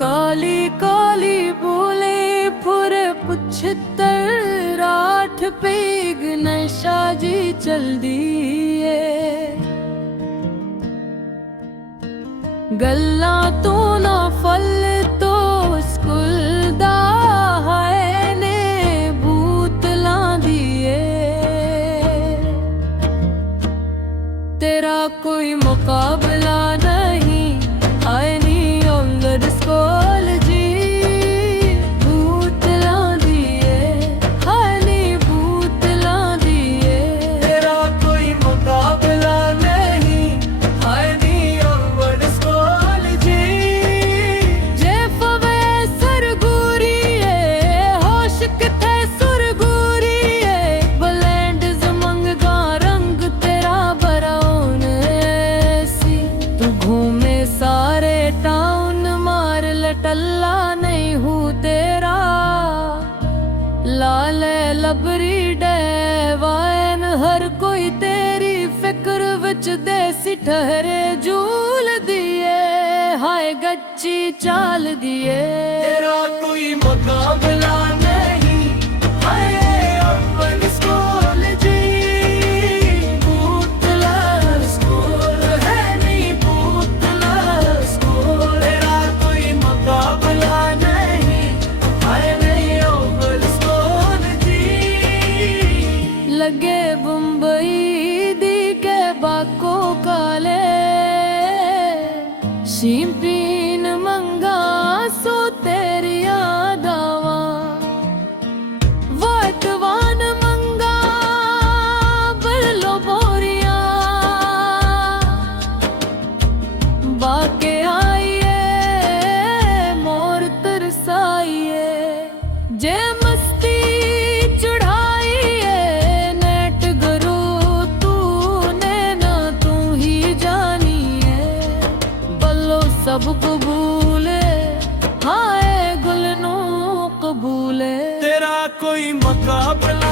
ਕਾਲੀ ਕਾਲੀ ਬੋਲੇ ਫੁਰ ਪੁੱਛਤਰ ਰਾਠ ਪੀਗ ਨਸ਼ਾ ਜੀ ਚਲਦੀ ਏ ਗੱਲਾਂ ਤੋਂ ਨਾ ਫਲ ਤੋਂ ਸਕੂਲ ਦਾ ਹੈ ਨੇ ਬੂਤਲਾਂ ਦੀ ਏ ਤੇਰਾ ਕੋਈ ਮੁਕਾਬਲਾ ਨਹੀਂ ਆਏ ਨੀ ਅੰਗਦ ਸਕੂਲ ਜੀ ਬੂਤਲਾਂ ਦੀ ਏ ਹਾਏ ਨੀ ਬੂਤਲਾਂ ਦੀ ਏ ਤੇਰਾ ਕੋਈ ਮੁਕਾਬਲਾ ਨਹੀਂ ਆਏ ਨੀ ਅੰਗਦ ਸਕੂਲ ਜੀ ਜੇ ਫਵੇ ਸਰਗੁਰੀ ਏ ਹੋਸ਼ ਕਿਥੇ ਸੁਰਗੁਰੀ ਏ ਬਲੈਂਡ ਜ਼ਮੰਗਾ ਰੰਗ ਤੇਰਾ ਬਰਾਉਨ ਸੀ ਤੂੰ ਘੂਮੇ ਸਾਰੇ टाउन मार लटल्ला नहीं हूँ तेरा लाल लबरी डेवान हर कोई तेरी फिक्र विच देसी ठहरे झूल दिए हाय गच्ची चाल दिए तेरा कोई मुकाबला नहीं हाय अपन स्कूल जी बूतला स्कूल है नहीं बूतला स्कूल तेरा कोई मुकाबला नहीं हाय नहीं ओवल स्कूल जी लगे बम्बई दी के बाको काले शिंपीन मंगा सो तेरिया दावा वाटवान मंगा बल्लो बोरिया बाके आइए मोर तरसाइए जे मस्ती चढ़ाइए नेट गुरु तूने ना तू ही जानिए बल्लो सब कबूले हाय गुलनू कबूले तेरा कोई मुकाबला